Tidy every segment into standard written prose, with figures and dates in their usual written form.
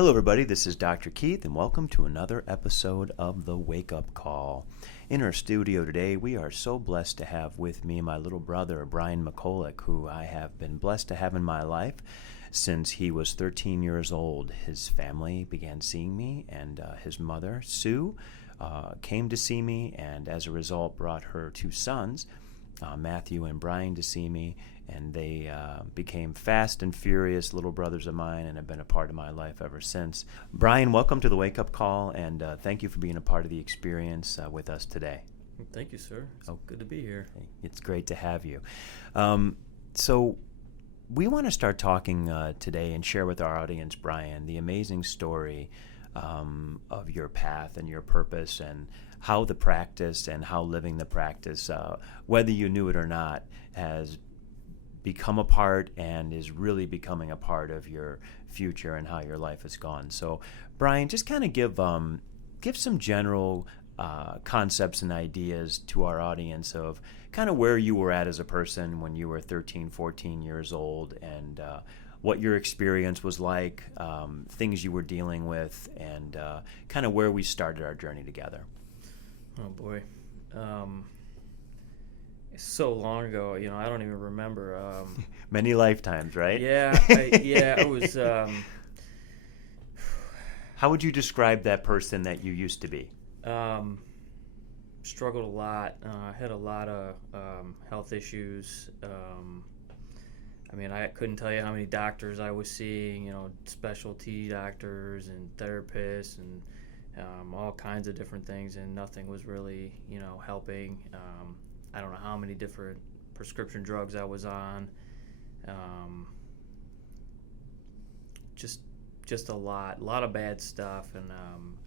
Hello, everybody. This is Dr. Keith, and welcome to another episode of the Wakeup Call. In our studio today, we are so blessed to have with me my little brother, Brian Mikolic, who I have been blessed to have in my life since he was 13 years old. His family began seeing me, and his mother, Sue, came to see me, and as a result brought her two sons, Matthew and Brian, to see me, and they became fast and furious little brothers of mine and have been a part of my life ever since. Brian, welcome to the Wake Up Call, and thank you for being a part of the experience with us today. Thank you, sir. It's good to be here. It's great to have you. So we want to start talking today and share with our audience, Brian, the amazing story of your path and your purpose, and how the practice and how living the practice, whether you knew it or not, has become a part and is really becoming a part of your future and how your life has gone. So, Brian, just kind of give some general concepts and ideas to our audience of kind of where you were at as a person when you were 13, 14 years old, and what your experience was like, things you were dealing with, and kind of where we started our journey together. Oh, boy. So long ago, I don't even remember. Many lifetimes, right? Yeah, it was. How would you describe that person that you used to be? Struggled a lot. Had a lot of health issues. I couldn't tell you how many doctors I was seeing. Specialty doctors and therapists and all kinds of different things, and nothing was really, helping. I don't know how many different prescription drugs I was on. Just a lot of bad stuff, and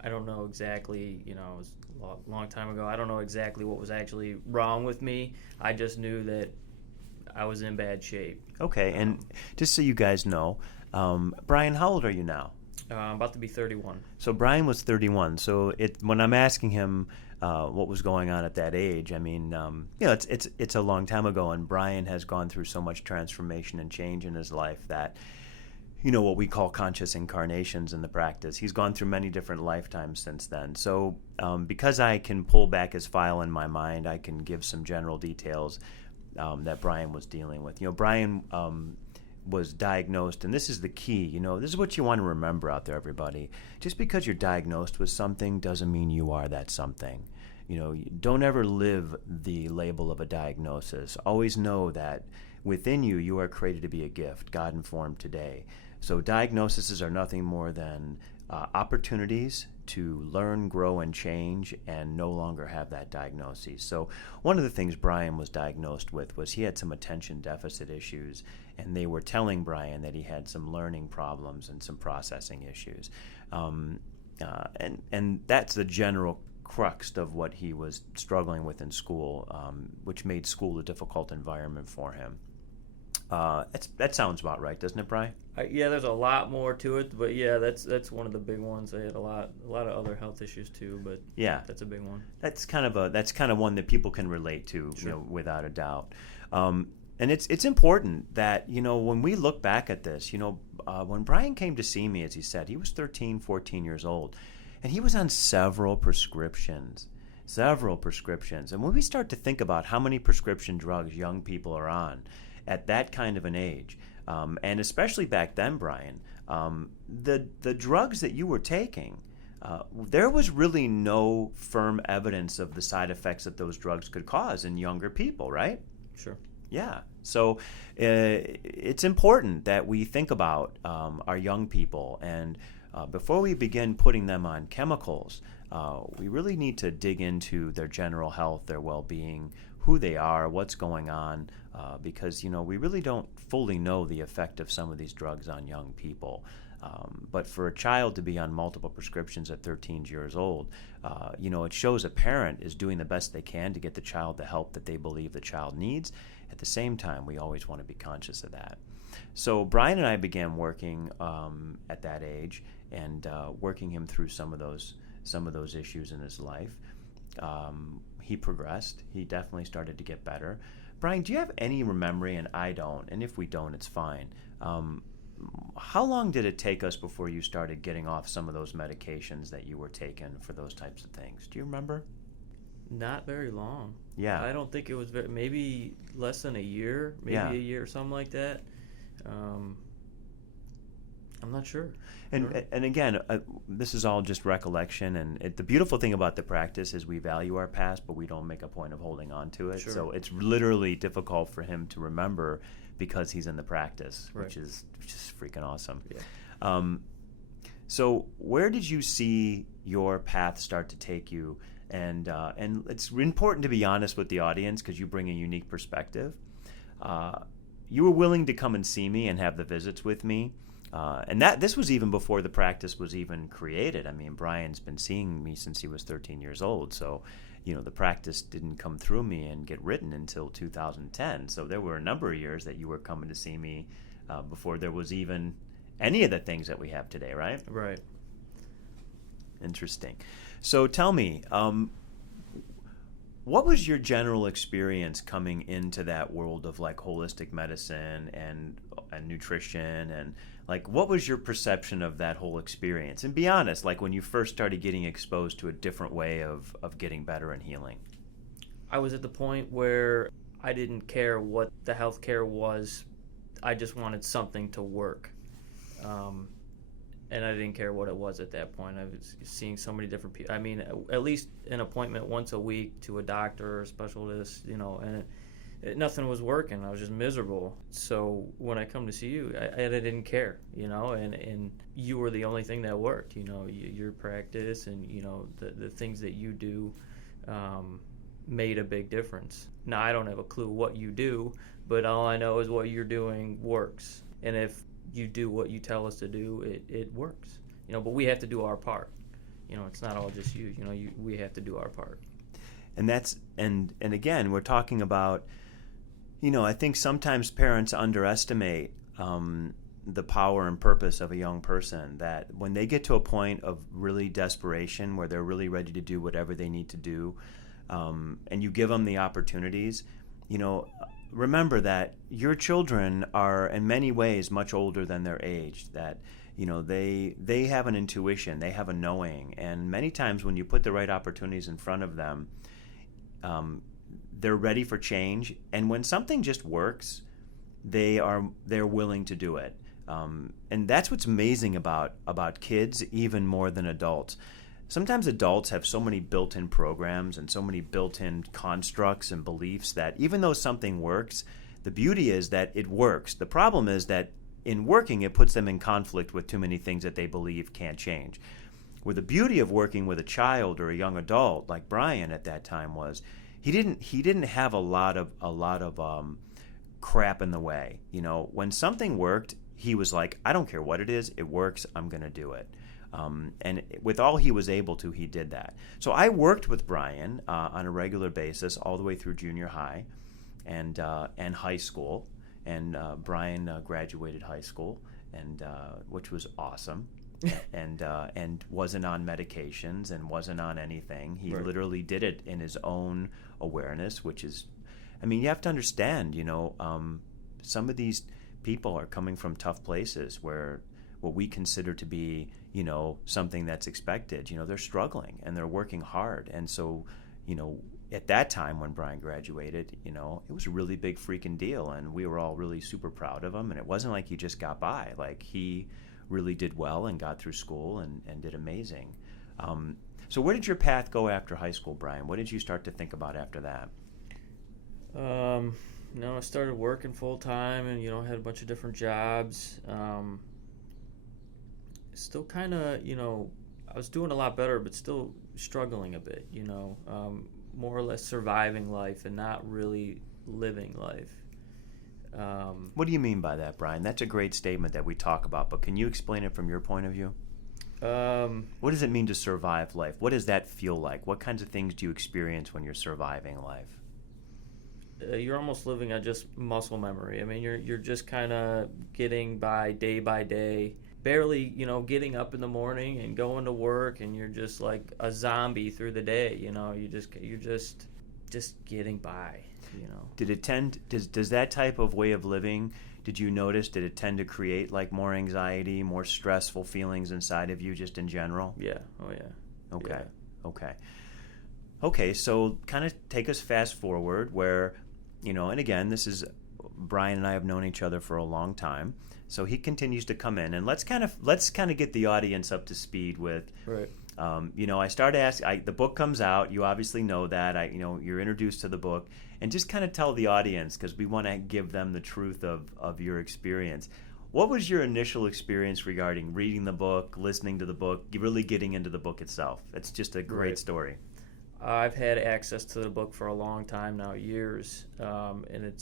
I don't know exactly. It was a long time ago. I don't know exactly what was actually wrong with me. I just knew that I was in bad shape. Okay, and just so you guys know, Brian, how old are you now? I'm about to be 31. So Brian was 31. So when I'm asking him what was going on at that age, it's a long time ago, and Brian has gone through so much transformation and change in his life that, what we call conscious incarnations in the practice. He's gone through many different lifetimes since then. So because I can pull back his file in my mind, I can give some general details that Brian was dealing with. Brian was diagnosed, and this is the key, this is what you want to remember out there, everybody. Just because you're diagnosed with something doesn't mean you are that something. Don't ever live the label of a diagnosis. Always know that within you, you are created to be a gift, God-informed today. So diagnoses are nothing more than opportunities to learn, grow, and change, and no longer have that diagnosis. So one of the things Brian was diagnosed with was he had some attention deficit issues, and they were telling Brian that he had some learning problems and some processing issues. And that's the general crux of what he was struggling with in school, which made school a difficult environment for him. That sounds about right, doesn't it, Brian? Yeah, there's a lot more to it, but yeah, that's one of the big ones. I had a lot of other health issues too, but yeah, that's a big one. That's kind of one that people can relate to, sure. Without a doubt. And it's important that when we look back at this, when Brian came to see me, as he said, he was 13, 14 years old, and he was on several prescriptions. And when we start to think about how many prescription drugs young people are on at that kind of an age, and especially back then, Brian, the drugs that you were taking, there was really no firm evidence of the side effects that those drugs could cause in younger people, right? Sure. Yeah. So it's important that we think about our young people, and before we begin putting them on chemicals, we really need to dig into their general health, their well-being, who they are, what's going on, because we really don't fully know the effect of some of these drugs on young people. But for a child to be on multiple prescriptions at 13 years old, it shows a parent is doing the best they can to get the child the help that they believe the child needs. At the same time, we always want to be conscious of that. So Brian and I began working at that age, and working him through some of those issues in his life. He progressed. He definitely started to get better. Brian, do you have any memory, and I don't, and if we don't, it's fine, how long did it take us before you started getting off some of those medications that you were taking for those types of things? Do you remember? Not very long. Yeah. I don't think it was maybe less than a year, maybe Yeah. a year or something like that. I'm not sure. And again, this is all just recollection. And the beautiful thing about the practice is we value our past, but we don't make a point of holding on to it. Sure. So it's literally difficult for him to remember because he's in the practice, Right. which is just freaking awesome. Yeah. So where did you see your path start to take you? And it's important to be honest with the audience because you bring a unique perspective. You were willing to come and see me and have the visits with me. And this was even before the practice was even created. I mean, Brian's been seeing me since he was 13 years old. So, the practice didn't come through me and get written until 2010. So there were a number of years that you were coming to see me before there was even any of the things that we have today, right? Right. Interesting. So tell me, what was your general experience coming into that world of like holistic medicine and nutrition and like what was your perception of that whole experience? And be honest, like when you first started getting exposed to a different way of getting better and healing. I was at the point where I didn't care what the healthcare was. I just wanted something to work. And I didn't care what it was at that point. I was seeing so many different people. I mean, at least an appointment once a week to a doctor or a specialist, and nothing was working. I was just miserable. So when I come to see you, I didn't care, and you were the only thing that worked, your practice and, the things that you do made a big difference. Now, I don't have a clue what you do, but all I know is what you're doing works. And if you do what you tell us to do, it works. But we have to do our part. It's not all just you. We have to do our part. And that's and again, we're talking about. I think sometimes parents underestimate the power and purpose of a young person. That when they get to a point of really desperation, where they're really ready to do whatever they need to do, and you give them the opportunities, remember that your children are in many ways much older than their age, that they have an intuition, they have a knowing, and many times when you put the right opportunities in front of them, they're ready for change, and when something just works, they're willing to do it. And that's what's amazing about kids even more than adults. Sometimes adults have so many built-in programs and so many built-in constructs and beliefs that even though something works, the beauty is that it works. The problem is that in working, it puts them in conflict with too many things that they believe can't change. Where the beauty of working with a child or a young adult, like Brian at that time, was he didn't have a lot of crap in the way. When something worked, he was like, I don't care what it is, it works, I'm going to do it. And with all he was able to, he did that. So I worked with Brian on a regular basis all the way through junior high and high school. And Brian graduated high school, and which was awesome. and wasn't on medications and wasn't on anything. He Right. literally did it in his own awareness, which is, you have to understand, some of these people are coming from tough places where what we consider to be, something that's expected. They're struggling and they're working hard. And so, at that time when Brian graduated, it was a really big freaking deal. And we were all really super proud of him. And it wasn't like he just got by. Like, he really did well and got through school and did amazing. So where did your path go after high school, Brian? What did you start to think about after that? I started working full time and had a bunch of different jobs. Still kind of I was doing a lot better, but still struggling a bit. More or less surviving life and not really living life. What do you mean by that, Brian? That's a great statement that we talk about, but can you explain it from your point of view? What does it mean to survive life? What does that feel like? What kinds of things do you experience when you're surviving life? You're almost living on just muscle memory. I mean, you're just kind of getting by day, barely, getting up in the morning and going to work, and you're just like a zombie through the day. You're just getting by. Does that type of way of living, did you notice, did it tend to create like more anxiety, more stressful feelings inside of you just in general? Yeah. Oh yeah. Okay. Yeah. Okay. Okay, so kind of take us fast forward where, and again, this is Brian and I have known each other for a long time. So he continues to come in, and let's kind of get the audience up to speed with. Right. I started asking. The book comes out. You obviously know that. You're introduced to the book, and just kind of tell the audience, because we want to give them the truth of your experience. What was your initial experience regarding reading the book, listening to the book, really getting into the book itself? It's just a great story. I've had access to the book for a long time now, years, and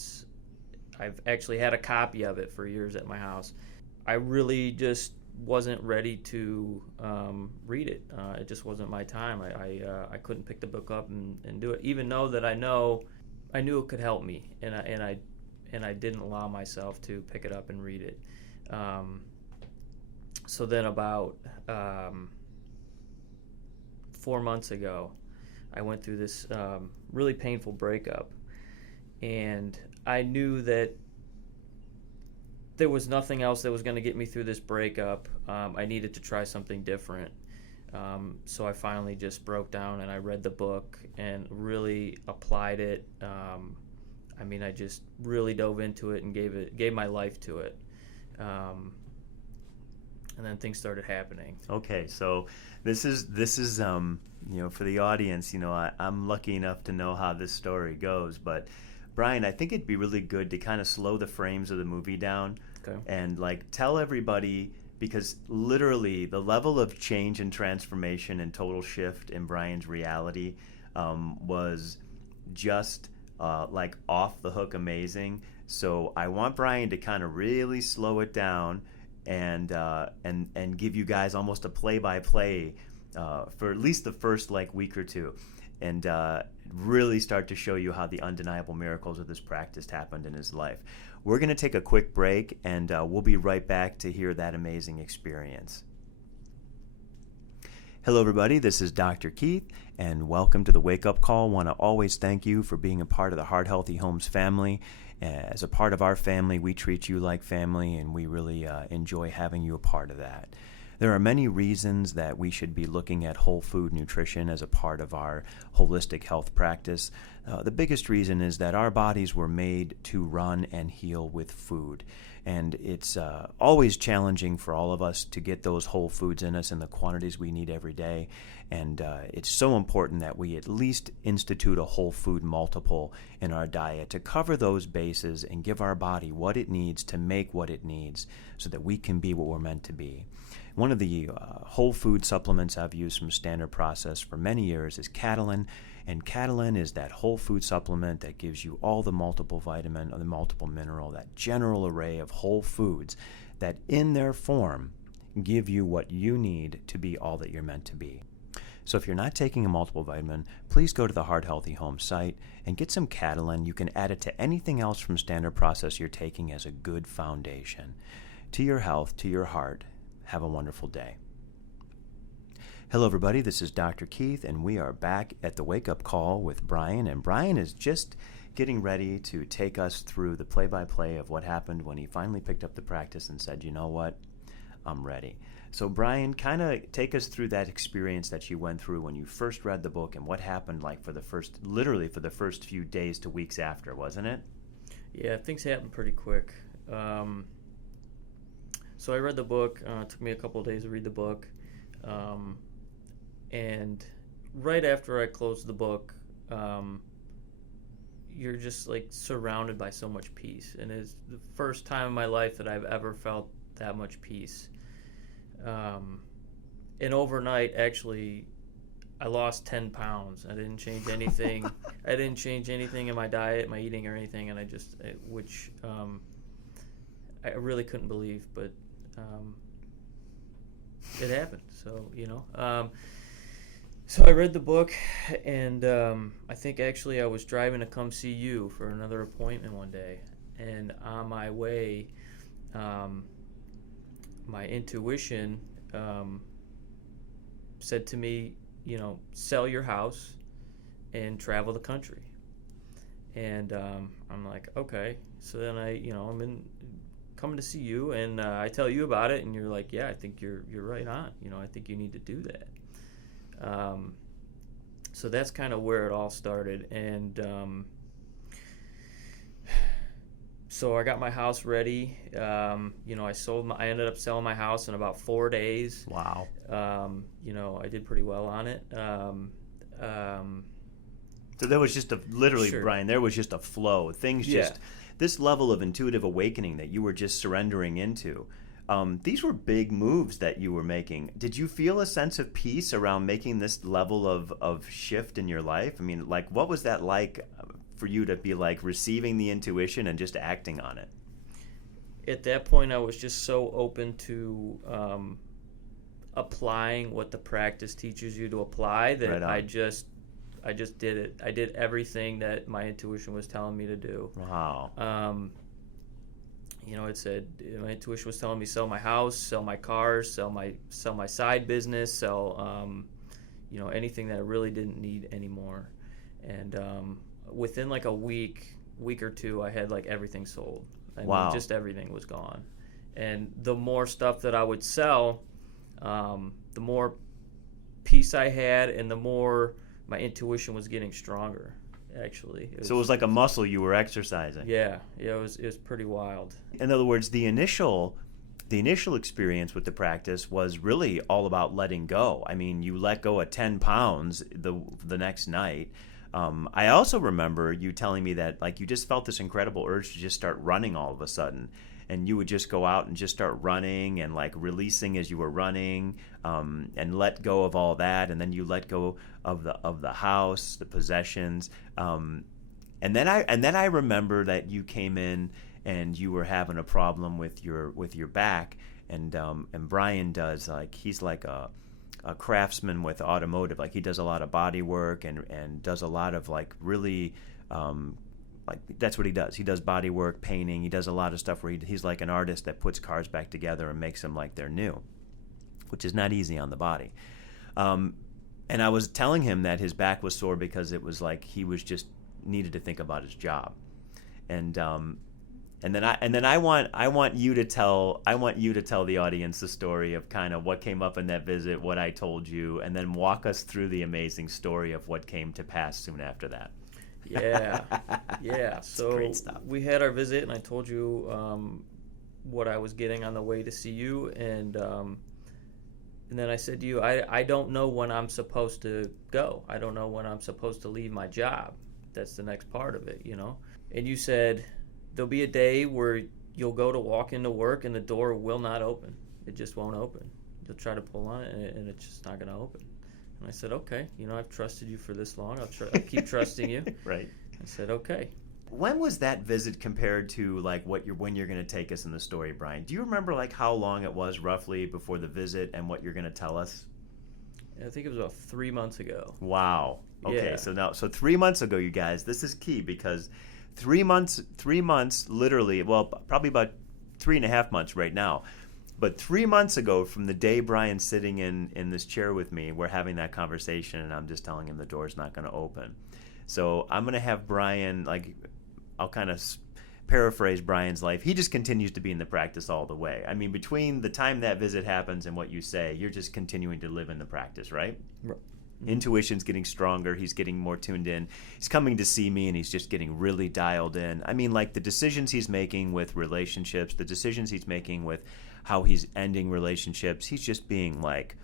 I've actually had a copy of it for years at my house. I really just wasn't ready to read it. It just wasn't my time. I couldn't pick the book up and do it, even though that I knew it could help me, and I didn't allow myself to pick it up and read it. So then about 4 months ago, I went through this really painful breakup, and I knew that there was nothing else that was going to get me through this breakup. I needed to try something different. So I finally just broke down and I read the book and really applied it. I just really dove into it and gave my life to it. And then things started happening. Okay, so this is for the audience, I'm lucky enough to know how this story goes, but Brian, I think it'd be really good to kind of slow the frames of the movie down. Okay. And tell everybody, because literally the level of change and transformation and total shift in Brian's reality was just off the hook amazing. So I want Brian to kind of really slow it down and give you guys almost a play-by-play for at least the first week or two, and really start to show you how the undeniable miracles of this practice happened in his life. We're going to take a quick break, and we'll be right back to hear that amazing experience. Hello, everybody. This is Dr. Keith, and welcome to the Wake-Up Call. I want to always thank you for being a part of the Heart Healthy Homes family. As a part of our family, we treat you like family, and we really enjoy having you a part of that. There are many reasons that we should be looking at whole food nutrition as a part of our holistic health practice. The biggest reason is that our bodies were made to run and heal with food. And it's always challenging for all of us to get those whole foods in us in the quantities we need every day. And it's so important that we at least institute a whole food multiple in our diet to cover those bases and give our body what it needs to make what it needs so that we can be what we're meant to be. One of the whole food supplements I've used from Standard Process for many years is Catalin. And Catalin is that whole food supplement that gives you all the multiple vitamin or the multiple mineral, that general array of whole foods that in their form give you what you need to be all that you're meant to be. So if you're not taking a multiple vitamin, please go to the Heart Healthy Home site and get some Catalin. You can add it to anything else from Standard Process you're taking as a good foundation. To your health, to your heart, have a wonderful day. Hello, everybody. This is Dr. Keith, and we are back at the Wake-Up Call with Brian. And Brian is just getting ready to take us through the play-by-play of what happened when he finally picked up the practice and said, you know what, I'm ready. So, Brian, kind of take us through that experience that you went through when you first read the book and what happened literally for the first few days to weeks after, wasn't it? Yeah, things happened pretty quick. So I read the book. It took me a couple of days to read the book. And right after I closed the book, you're just surrounded by so much peace. And it's the first time in my life that I've ever felt that much peace. And overnight, actually, I lost 10 pounds. I didn't change anything. I didn't change anything in my diet, my eating, or anything. And I really couldn't believe, but it happened. So, so I read the book, and I think actually I was driving to come see you for another appointment one day. And on my way, my intuition said to me, sell your house and travel the country. And I'm like, okay. So then I'm coming to see you, and I tell you about it, and you're like, yeah, I think you're right on. I think you need to do that. So that's kind of where it all started, and so I got my house ready. I ended up selling my house in about 4 days. Wow. I did pretty well on it. So there was just literally, Sure. Brian, there was just a flow. Things just, this level of intuitive awakening that you were just surrendering into. These were big moves that you were making. Did you feel a sense of peace around making this level of shift in your life? I mean, like, what was that like for you to be like receiving the intuition and just acting on it? At that point, I was just so open to applying what the practice teaches you to apply that Right on. I just did it. I did everything that my intuition was telling me to do. Wow. It said my intuition was telling me sell my house, sell my cars, sell my side business, sell anything that I really didn't need anymore. And within like a week or two, I had like everything sold. I Wow. mean, just everything was gone. And the more stuff that I would sell, the more peace I had, and the more my intuition was getting stronger. Actually, So it was like a muscle you were exercising. Yeah, it was pretty wild. In other words, the initial experience with the practice was really all about letting go. I mean, you let go of 10 pounds the next night. I also remember you telling me that like you just felt this incredible urge to just start running all of a sudden, and you would just go out and just start running and like releasing as you were running, and let go of all that, and then you let go of the house, the possessions, and then I remember that you came in and you were having a problem with your back, and Brian does like he's like a craftsman with automotive, like he does a lot of body work and does a lot of like really like that's what he does. He does body work, painting. He does a lot of stuff where he's like an artist that puts cars back together and makes them like they're new, which is not easy on the body. And I was telling him that his back was sore because it was like he was just needed to think about his job, and then I want you to tell the audience the story of kind of what came up in that visit, what I told you, and then walk us through the amazing story of what came to pass soon after that. Yeah. So great stuff. We had our visit, and I told you what I was getting on the way to see you, and then I said to you, I don't know when I'm supposed to go. I don't know when I'm supposed to leave my job. That's the next part of it, And you said, there'll be a day where you'll go to walk into work and the door will not open. It just won't open. You'll try to pull on it and it's just not going to open. And I said, okay, I've trusted you for this long. I'll keep trusting you. Right. I said, okay. When was that visit compared to like when you're going to take us in the story, Brian? Do you remember like how long it was roughly before the visit and what you're going to tell us? I think it was about 3 months ago. Wow. Okay. Yeah. So 3 months ago, you guys, this is key because 3 months, literally, well, probably about 3.5 months right now. But 3 months ago, from the day Brian's sitting in this chair with me, we're having that conversation, and I'm just telling him the door's not going to open. So I'm going to have Brian, like, I'll kind of paraphrase Brian's life. He just continues to be in the practice all the way. I mean, between the time that visit happens and what you say, you're just continuing to live in the practice, right? Right. Intuition's getting stronger. He's getting more tuned in. He's coming to see me, and he's just getting really dialed in. I mean, like the decisions he's making with relationships, the decisions he's making with how he's ending relationships, he's just being like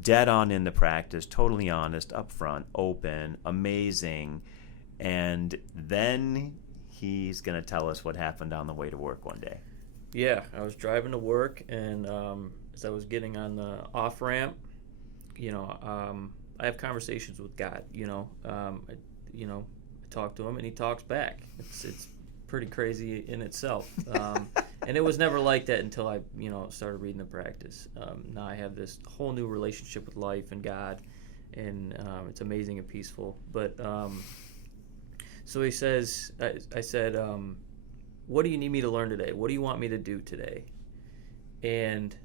dead on in the practice, totally honest, upfront, open, amazing. And then he's going to tell us what happened on the way to work one day. Yeah, I was driving to work, and as I was getting on the off ramp, I have conversations with God. I talk to him, and he talks back. It's pretty crazy in itself, and it was never like that until I started reading the practice. Now I have this whole new relationship with life and God, and it's amazing and peaceful. But so he says, I said, what do you need me to learn today? What do you want me to do today? And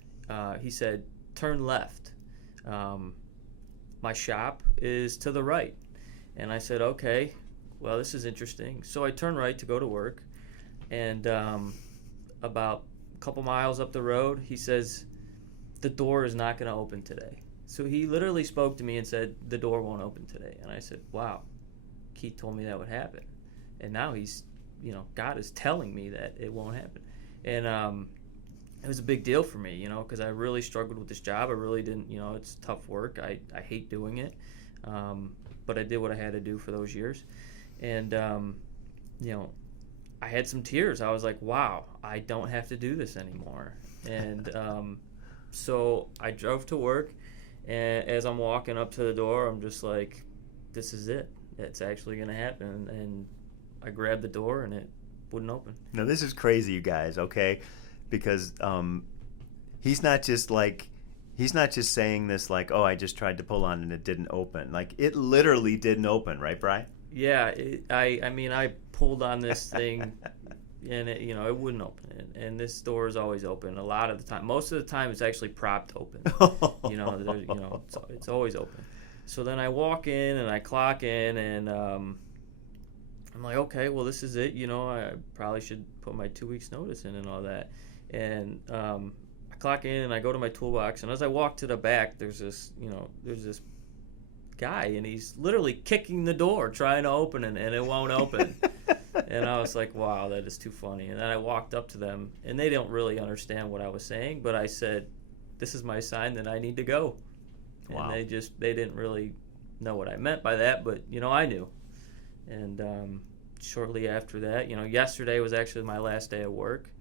he said, turn left. My shop is to the right. And I said, okay, well, this is interesting. So I turned right to go to work, and about couple miles up the road, he says, the door is not going to open today. So he literally spoke to me and said, the door won't open today. And I said, wow, Keith told me that would happen. And now he's, God is telling me that it won't happen. And it was a big deal for me, because I really struggled with this job. I really didn't, it's tough work. I hate doing it. But I did what I had to do for those years. And, I had some tears. I was like, wow, I don't have to do this anymore. And so I drove to work, and as I'm walking up to the door, I'm just like, this is it. It's actually going to happen. And I grabbed the door, and it wouldn't open. Now, this is crazy, you guys, okay? Because he's not just saying this like, oh, I just tried to pull on and it didn't open. Like, it literally didn't open, right, Brian? Yeah, I pulled on this thing, and it wouldn't open. And this door is always open a lot of the time. Most of the time, it's actually propped open. It's always open. So then I walk in and I clock in, and I'm like, okay, well, this is it. I probably should put my 2 weeks notice in and all that. And I clock in and I go to my toolbox, and as I walk to the back, there's this guy, and he's literally kicking the door trying to open it, and it won't open. And I was like, wow, that is too funny. And then I walked up to them, and they don't really understand what I was saying, but I said, this is my sign that I need to go. Wow. And they didn't really know what I meant by that, but I knew. And shortly after that, yesterday was actually my last day of work.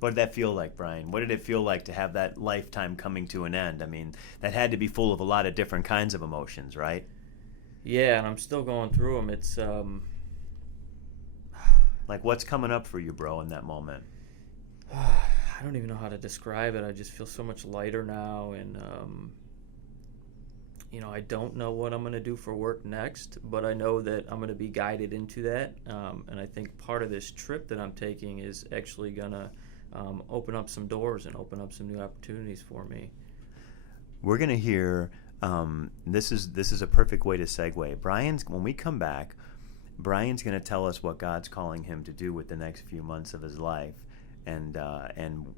What did that feel like, Brian? What did it feel like to have that lifetime coming to an end? I mean, that had to be full of a lot of different kinds of emotions, right? Yeah, and I'm still going through them. It's like, what's coming up for you, bro, in that moment? I don't even know how to describe it. I just feel so much lighter now, and I don't know what I'm going to do for work next, but I know that I'm going to be guided into that. And I think part of this trip that I'm taking is actually going to open up some doors and open up some new opportunities for me. We're going to hear, this is a perfect way to segue. When we come back, Brian's going to tell us what God's calling him to do with the next few months of his life, and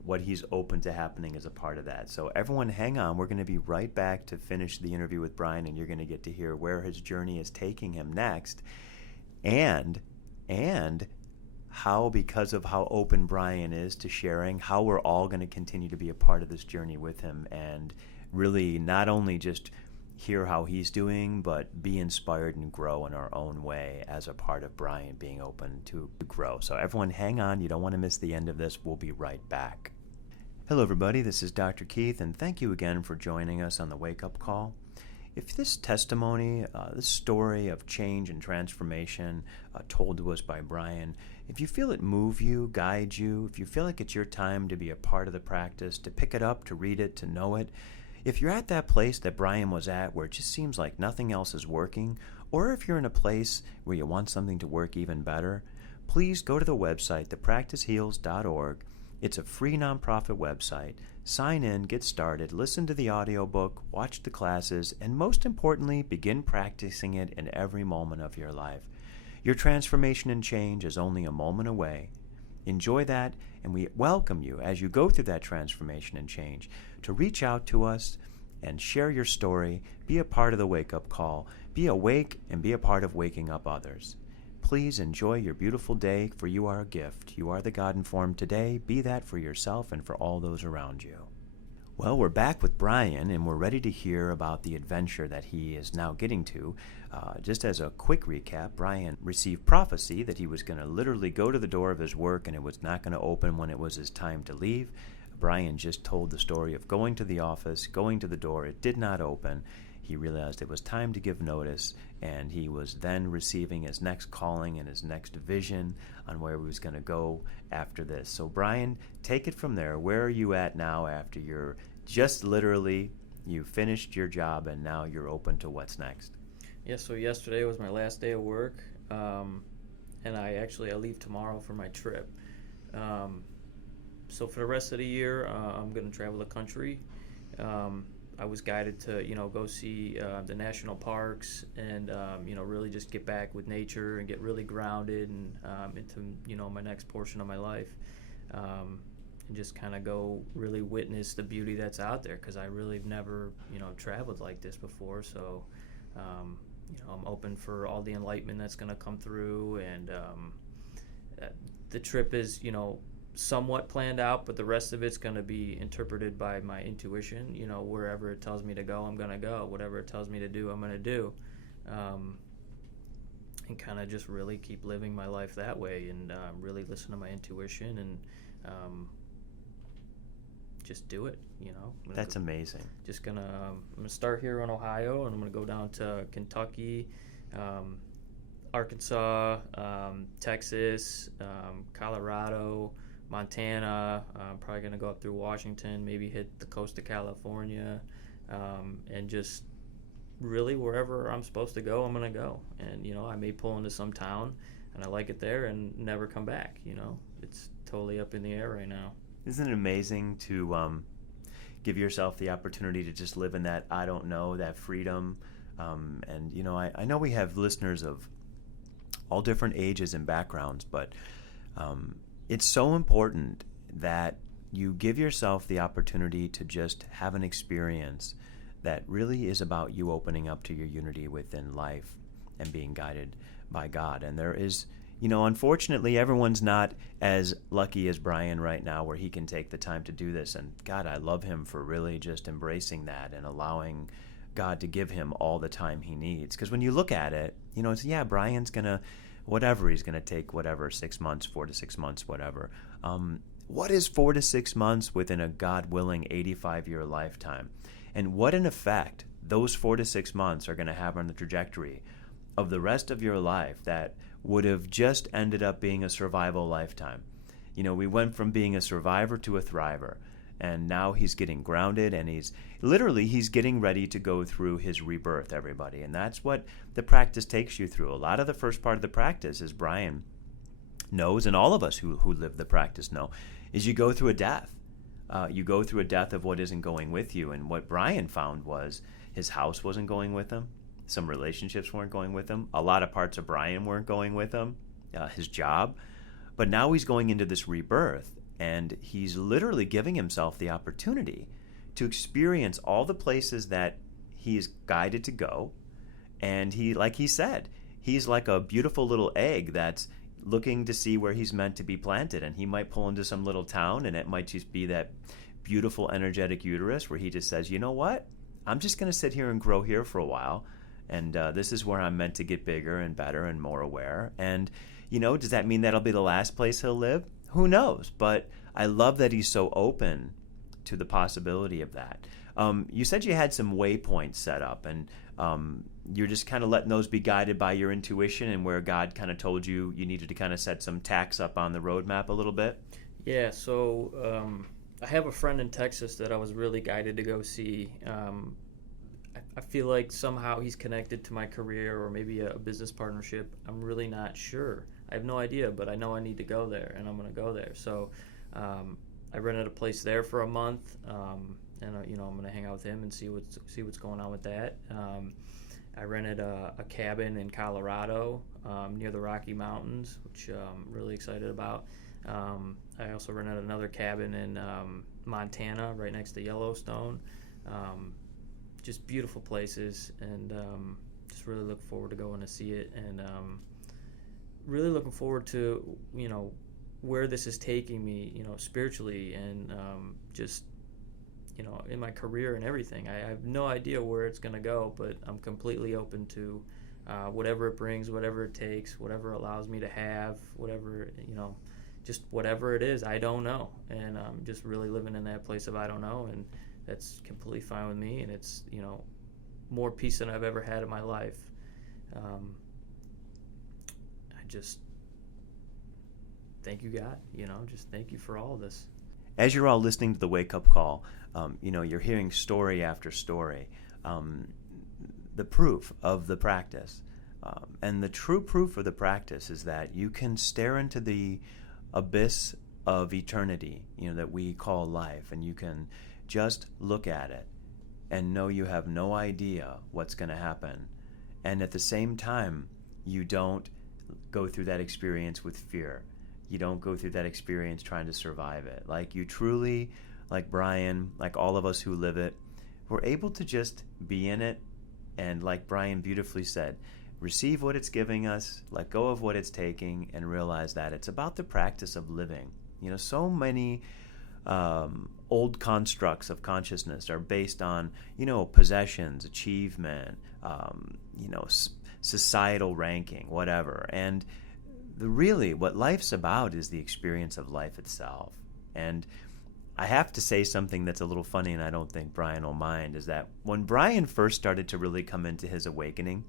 what he's open to happening as a part of that. So everyone hang on. We're going to be right back to finish the interview with Brian, and you're going to get to hear where his journey is taking him next, and how, because of how open Brian is to sharing, how we're all going to continue to be a part of this journey with him, and really not only just hear how he's doing, but be inspired and grow in our own way as a part of Brian being open to grow. So everyone hang on. You don't want to miss the end of this. We'll be right back. Hello, everybody. This is Dr. Keith, and thank you again for joining us on the Wakeup Call. If this testimony, this story of change and transformation told to us by Brian, if you feel it move you, guide you, if you feel like it's your time to be a part of the practice, to pick it up, to read it, to know it, if you're at that place that Brian was at where it just seems like nothing else is working, or if you're in a place where you want something to work even better, please go to the website, thepracticeheals.org. It's a free nonprofit website. Sign in, get started, listen to the audiobook, watch the classes, and most importantly, begin practicing it in every moment of your life. Your transformation and change is only a moment away. Enjoy that, and we welcome you as you go through that transformation and change to reach out to us and share your story, be a part of the wake-up call, be awake, and be a part of waking up others. Please enjoy your beautiful day, for you are a gift. You are the God-informed today. Be that for yourself and for all those around you. Well, we're back with Brian, and we're ready to hear about the adventure that he is now getting to. Just as a quick recap, Brian received prophecy that he was going to literally go to the door of his work and it was not going to open when it was his time to leave. Brian just told the story of going to the office, going to the door, it did not open. He realized it was time to give notice, and he was then receiving his next calling and his next vision on where he was going to go after this. So Brian, take it from there. Where are you at now after you're just literally, you finished your job and now you're open to what's next? Yeah, so yesterday was my last day of work, and I leave tomorrow for my trip. So for the rest of the year, I'm going to travel the country. I was guided to, go see the national parks and, really just get back with nature and get really grounded and into, my next portion of my life. and just kind of go really witness the beauty that's out there, because I really have never, traveled like this before. So, I'm open for all the enlightenment that's going to come through, and the trip is, somewhat planned out, but the rest of it's going to be interpreted by my intuition. Wherever it tells me to go, I'm going to go. Whatever it tells me to do, I'm going to do. And kind of just really keep living my life that way, and really listen to my intuition, and just do it. That's amazing. I'm gonna start here in Ohio, and I'm gonna go down to Kentucky, Arkansas, Texas, Colorado, Montana. I'm probably gonna go up through Washington, maybe hit the coast of California, and just really wherever I'm supposed to go, I'm gonna go. And I may pull into some town and I like it there and never come back. It's totally up in the air right now. Isn't it amazing to give yourself the opportunity to just live in that I don't know, that freedom? And I know we have listeners of all different ages and backgrounds, but it's so important that you give yourself the opportunity to just have an experience that really is about you opening up to your unity within life and being guided by God. And there is, unfortunately, everyone's not as lucky as Brian right now, where he can take the time to do this. And God, I love him for really just embracing that and allowing God to give him all the time he needs. Because when you look at it, it's, Brian's going to, he's going to take 6 months, 4 to 6 months, whatever. What is 4 to 6 months within a God-willing 85-year lifetime? And what an effect those 4 to 6 months are going to have on the trajectory of the rest of your life that would have just ended up being a survival lifetime. We went from being a survivor to a thriver, and now he's getting grounded, and he's getting ready to go through his rebirth, everybody. And that's what the practice takes you through. A lot of the first part of the practice, as Brian knows, and all of us who live the practice know, is you go through a death. You go through a death of what isn't going with you. And what Brian found was his house wasn't going with him. Some relationships weren't going with him. A lot of parts of Brian weren't going with him, his job. But now he's going into this rebirth, and he's literally giving himself the opportunity to experience all the places that he is guided to go. And like he said, he's like a beautiful little egg that's looking to see where he's meant to be planted. And he might pull into some little town, and it might just be that beautiful, energetic uterus where he just says, you know what? I'm just going to sit here and grow here for a while. And this is where I'm meant to get bigger and better and more aware. And, does that mean that'll be the last place he'll live? Who knows? But I love that he's so open to the possibility of that. You said you had some waypoints set up, and you're just kind of letting those be guided by your intuition, and where God kind of told you needed to kind of set some tacks up on the roadmap a little bit? Yeah, so I have a friend in Texas that I was really guided to go see. I feel like somehow he's connected to my career, or maybe a business partnership. I'm really not sure. I have no idea, but I know I need to go there, and I'm going to go there. So I rented a place there for a month, and I'm going to hang out with him and see what's going on with that. I rented a cabin in Colorado near the Rocky Mountains, which I'm really excited about. I also rented another cabin in Montana, right next to Yellowstone. Just beautiful places, and just really looking forward to going to see it, and really looking forward to where this is taking me, spiritually, and just in my career and everything. I have no idea where it's going to go, but I'm completely open to whatever it brings, whatever it takes, whatever allows me to have, whatever just whatever it is. I don't know, and I'm just really living in that place of I don't know, and that's completely fine with me, and it's more peace than I've ever had in my life. I just thank you, God. Just thank you for all of this. As you're all listening to the Wake-Up Call, you're hearing story after story, the proof of the practice. And the true proof of the practice is that you can stare into the abyss of eternity, that we call life, and you can just look at it and know you have no idea what's going to happen. And at the same time, you don't go through that experience with fear. You don't go through that experience trying to survive it. Like you truly, like Brian, like all of us who live it, we're able to just be in it. And like Brian beautifully said, receive what it's giving us, let go of what it's taking, and realize that it's about the practice of living. So many old constructs of consciousness are based on, possessions, achievement, societal ranking, whatever. And really what life's about is the experience of life itself. And I have to say something that's a little funny, and I don't think Brian will mind, is that when Brian first started to really come into his awakening,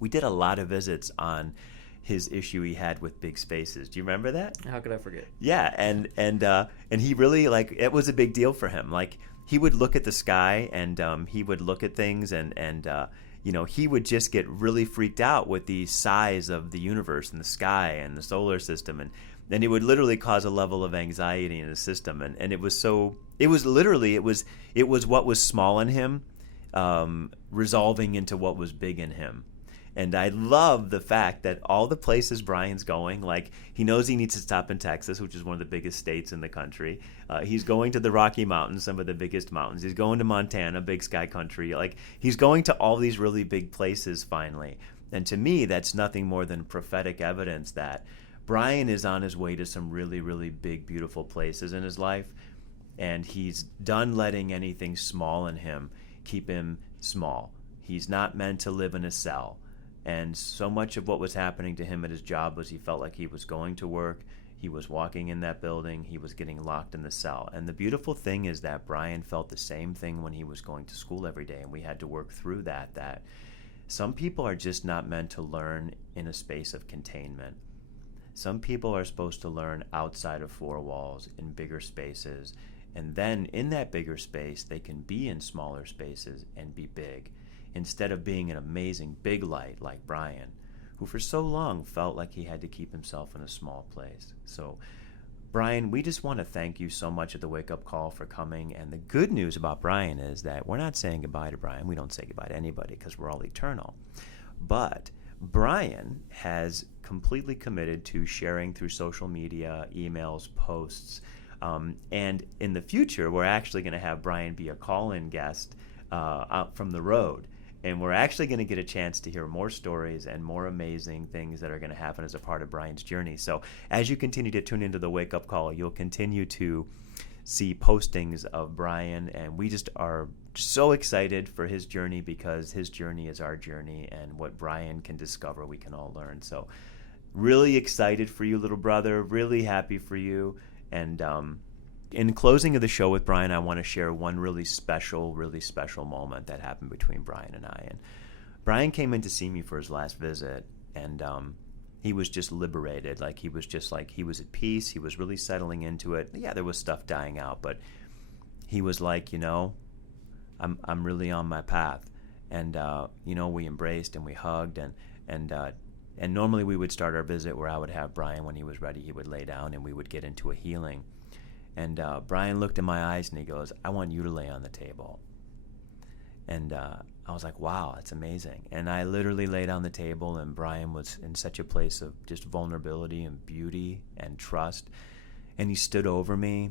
we did a lot of visits on his issue he had with big spaces. Do you remember that? How could I forget? Yeah, and he really, it was a big deal for him. Like, he would look at the sky, and he would look at things, and he would just get really freaked out with the size of the universe and the sky and the solar system, and then it would literally cause a level of anxiety in his system. And it was what was small in him resolving into what was big in him. And I love the fact that all the places Brian's going, like he knows he needs to stop in Texas, which is one of the biggest states in the country. He's going to the Rocky Mountains, some of the biggest mountains. He's going to Montana, big sky country. Like he's going to all these really big places finally. And to me, that's nothing more than prophetic evidence that Brian is on his way to some really, really big, beautiful places in his life. And he's done letting anything small in him keep him small. He's not meant to live in a cell. And so much of what was happening to him at his job was he felt like he was going to work, he was walking in that building, he was getting locked in the cell. And the beautiful thing is that Brian felt the same thing when he was going to school every day, and we had to work through that some people are just not meant to learn in a space of containment. Some people are supposed to learn outside of four walls in bigger spaces, and then in that bigger space they can be in smaller spaces and be big, instead of being an amazing big light like Brian, who for so long felt like he had to keep himself in a small place. So, Brian, we just want to thank you so much at the Wake Up Call for coming. And the good news about Brian is that we're not saying goodbye to Brian. We don't say goodbye to anybody because we're all eternal. But Brian has completely committed to sharing through social media, emails, posts. And in the future, we're actually going to have Brian be a call-in guest out from the road. And we're actually going to get a chance to hear more stories and more amazing things that are going to happen as a part of Brian's journey. So as you continue to tune into the Wake Up Call, you'll continue to see postings of Brian. And we just are so excited for his journey, because his journey is our journey. And what Brian can discover, we can all learn. So really excited for you, little brother. Really happy for you. And in closing of the show with Brian, I want to share one really special moment that happened between Brian and I. And Brian came in to see me for his last visit, and he was just liberated. Like he was at peace. He was really settling into it. Yeah, there was stuff dying out, but he was like, I'm really on my path. And we embraced and we hugged, and normally we would start our visit where I would have Brian, when he was ready, he would lay down and we would get into a healing. And Brian looked in my eyes and he goes, I want you to lay on the table. And I was like, wow, that's amazing. And I literally laid on the table, and Brian was in such a place of just vulnerability and beauty and trust. And he stood over me,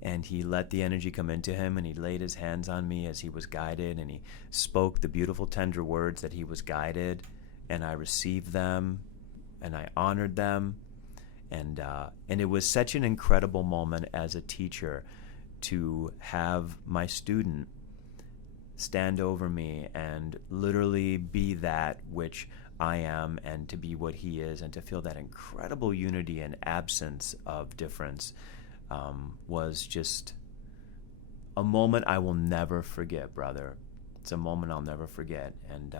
and he let the energy come into him, and he laid his hands on me as he was guided, and he spoke the beautiful, tender words that he was guided, and I received them, and I honored them. And it was such an incredible moment as a teacher to have my student stand over me and literally be that which I am, and to be what he is, and to feel that incredible unity and absence of difference was just a moment I will never forget, brother. It's a moment I'll never forget, and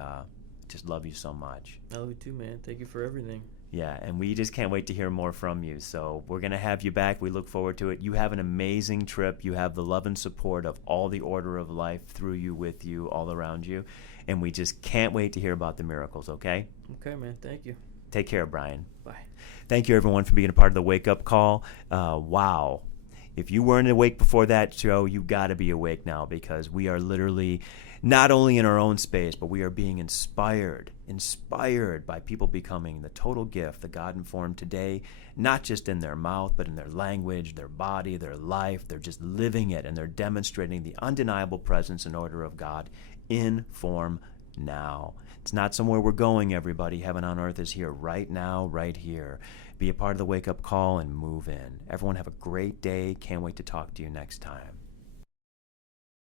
just love you so much. I love you too, man. Thank you for everything. Yeah, and we just can't wait to hear more from you. So we're going to have you back. We look forward to it. You have an amazing trip. You have the love and support of all the order of life through you, with you, all around you. And we just can't wait to hear about the miracles, okay? Okay, man. Thank you. Take care, Brian. Bye. Thank you, everyone, for being a part of the Wake Up Call. Wow. If you weren't awake before that show, you got to be awake now, because we are literally not only in our own space, but we are being inspired by people becoming the total gift that God informed today, not just in their mouth, but in their language, their body, their life. They're just living it, and they're demonstrating the undeniable presence and order of God in form now. It's not somewhere we're going, everybody. Heaven on earth is here right now, right here. Be a part of the Wake Up Call and move in. Everyone have a great day. Can't wait to talk to you next time.